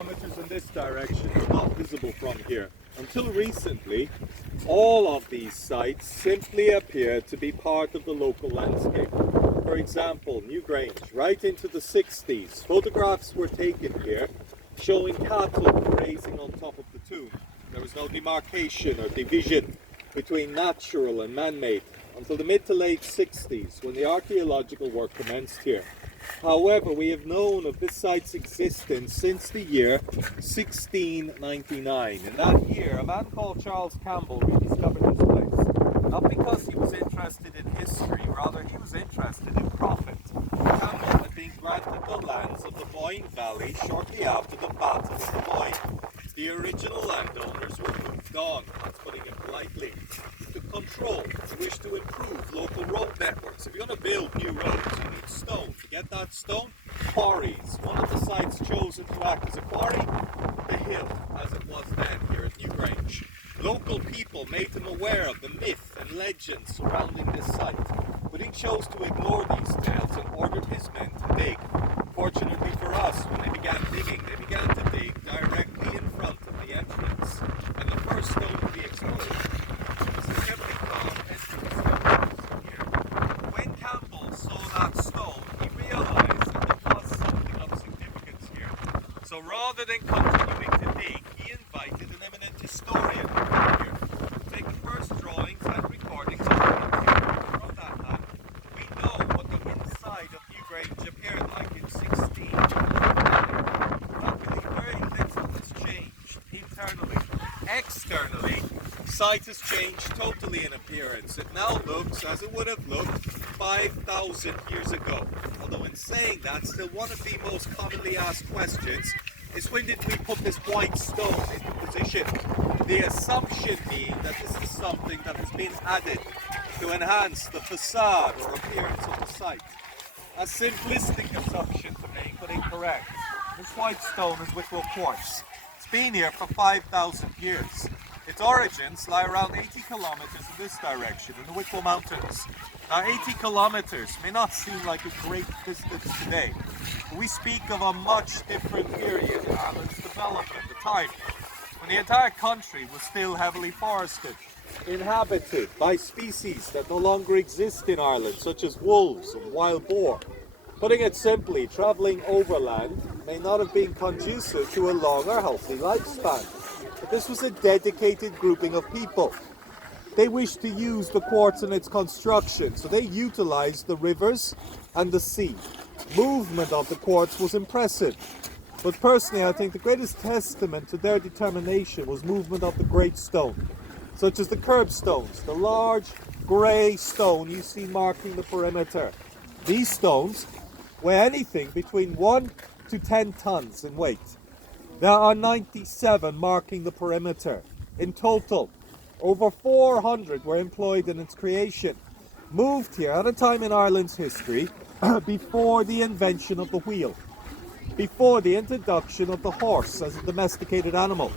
Kilometers in this direction are not visible from here. Until recently, all of these sites simply appear to be part of the local landscape. For example, Newgrange, right into the 60s, photographs were taken here showing cattle grazing on top of the tomb. There was no demarcation or division between natural and man-made until the mid to late 60s when the archaeological work commenced here. However, we have known of this site's existence since the year 1699. In that year, a man called Charles Campbell rediscovered this place. Not because he was interested in history, rather he was interested in profit. Campbell had been granted the lands of the Boyne Valley shortly after the Battle of the Boyne. The original landowners were moved on, that's putting it politely, to control, to wish to improve local road networks. If you're going to build new roads, you need stone. To get that stone, quarries. One of the sites chosen to act as a quarry, the hill, as it was then here at Newgrange. Local people made him aware of the myth and legends surrounding this site, but he chose to ignore these tales and ordered his men to dig. Fortunately for us, when they began digging, they began to dig directly in front of the entrance, and the first stone to be exposed was the heavily carved entrance stone here. When Campbell saw that stone, he realized that there was something of significance here. So rather than continuing to dig, he invited an eminent historian here to take the first drawings and recordings of the interior. From that time, we know what the inside of Newgrange appeared like in 16. Luckily, very little has changed internally. Externally, the site has changed totally in appearance. It now looks as it would have looked 5,000 years ago. Although in saying that, still one of the most commonly asked questions is when did we put this white stone into position? The assumption being that this is something that has been added to enhance the facade or appearance of the site. A simplistic assumption to make, but incorrect. This white stone is Whitwell quartz. It's been here for 5,000 years. Its origins lie around 80 kilometers in this direction, in the Whitwell Mountains. Now, 80 kilometers may not seem like a great distance today, but we speak of a much different period in Ireland's development, the time when the entire country was still heavily forested, inhabited by species that no longer exist in Ireland, such as wolves and wild boar. Putting it simply, travelling overland may not have been conducive to a long or healthy lifespan, but this was a dedicated grouping of people. They wished to use the quartz in its construction, so they utilized the rivers and the sea. Movement of the quartz was impressive, but personally I think the greatest testament to their determination was movement of the great stone, such as the curbstones, the large grey stone you see marking the perimeter. These stones weigh anything between 1 to 10 tons in weight. There are 97 marking the perimeter. In total, over 400 were employed in its creation. Moved here at a time in Ireland's history before the invention of the wheel, before the introduction of the horse as a domesticated animal.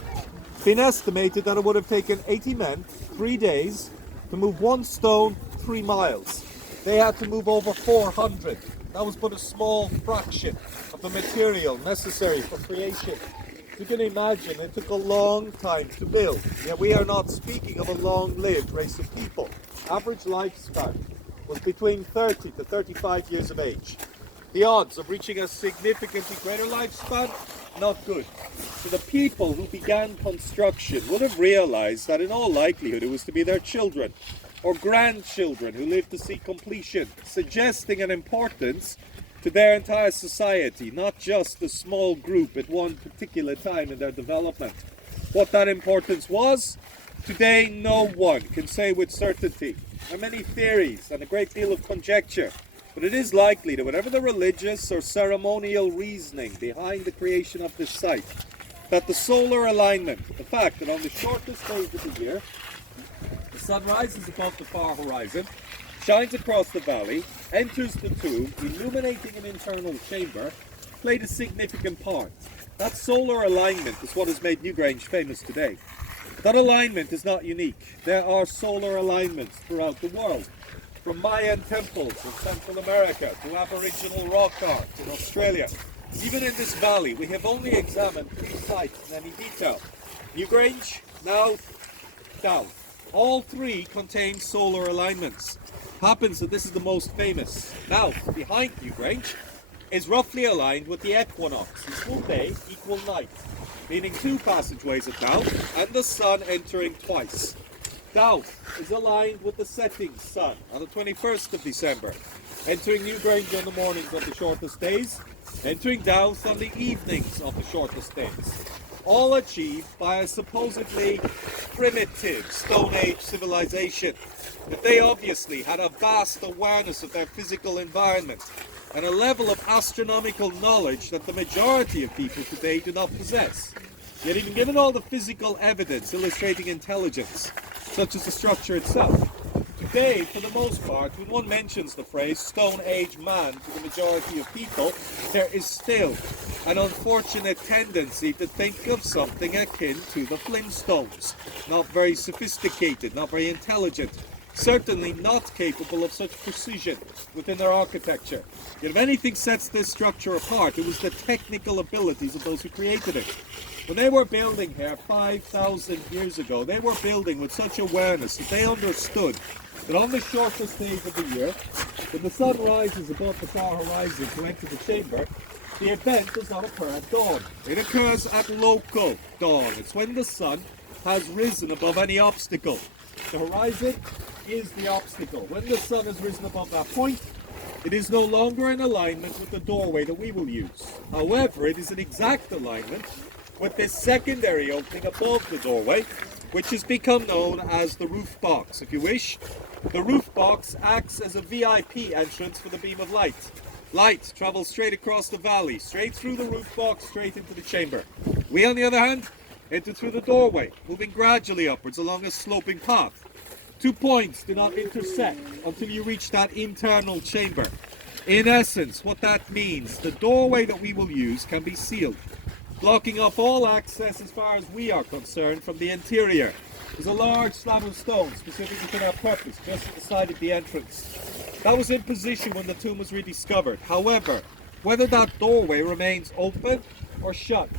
It's been estimated that it would have taken 80 men 3 days to move one stone 3 miles. They had to move over 400. That was but a small fraction of the material necessary for creation. You can imagine it took a long time to build, yet we are not speaking of a long-lived race of people. Average lifespan was between 30 to 35 years of age. The odds of reaching a significantly greater lifespan, not good. So the people who began construction would have realized that in all likelihood it was to be their children or grandchildren who lived to see completion, suggesting an importance to their entire society, not just the small group at one particular time in their development. What that importance was, today no one can say with certainty. There are many theories and a great deal of conjecture, but it is likely that whatever the religious or ceremonial reasoning behind the creation of this site, that the solar alignment, the fact that on the shortest days of the year, the sun rises above the far horizon, shines across the valley, enters the tomb, illuminating an internal chamber, played a significant part. That solar alignment is what has made Newgrange famous today. That alignment is not unique. There are solar alignments throughout the world, from Mayan temples in Central America to Aboriginal rock art in Australia. Even in this valley, we have only examined 3 sites in any detail. Newgrange, Knowth, Dowth. All 3 contain solar alignments. Happens that this is the most famous. Knowth, behind Newgrange, is roughly aligned with the equinox, equal day, equal night, meaning 2 passageways at Knowth and the sun entering twice. Dowth is aligned with the setting sun on the 21st of December, entering Newgrange on the mornings of the shortest days, entering Dowth on the evenings of the shortest days. All achieved by a supposedly primitive Stone Age civilization, that they obviously had a vast awareness of their physical environment and a level of astronomical knowledge that the majority of people today do not possess. Yet even given all the physical evidence illustrating intelligence, such as the structure itself, today, for the most part, when one mentions the phrase Stone Age man to the majority of people, there is still an unfortunate tendency to think of something akin to the Flintstones. Not very sophisticated, not very intelligent, certainly not capable of such precision within their architecture. Yet if anything sets this structure apart, it was the technical abilities of those who created it. When they were building here 5,000 years ago, they were building with such awareness that they understood that on the shortest days of the year, when the sun rises above the far horizon to enter the chamber, the event does not occur at dawn. It occurs at local dawn. It's when the sun has risen above any obstacle. The horizon is the obstacle. When the sun has risen above that point, it is no longer in alignment with the doorway that we will use. However, it is in exact alignment with this secondary opening above the doorway, which has become known as the roof box, if you wish. The roof box acts as a VIP entrance for the beam of light. Light travels straight across the valley, straight through the roof box, straight into the chamber. We, on the other hand, enter through the doorway, moving gradually upwards along a sloping path. 2 points do not intersect until you reach that internal chamber. In essence, what that means, the doorway that we will use can be sealed, blocking off all access as far as we are concerned from the interior. There's a large slab of stone specifically for that purpose, just at the side of the entrance. That was in position when the tomb was rediscovered. However, whether that doorway remains open or shut,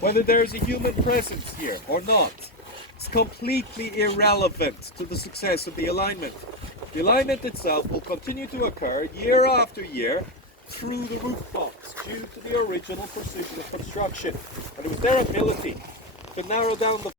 whether there is a human presence here or not, it's completely irrelevant to the success of the alignment. The alignment itself will continue to occur year after year through the roof box due to the original precision of construction. And it was their ability to narrow down the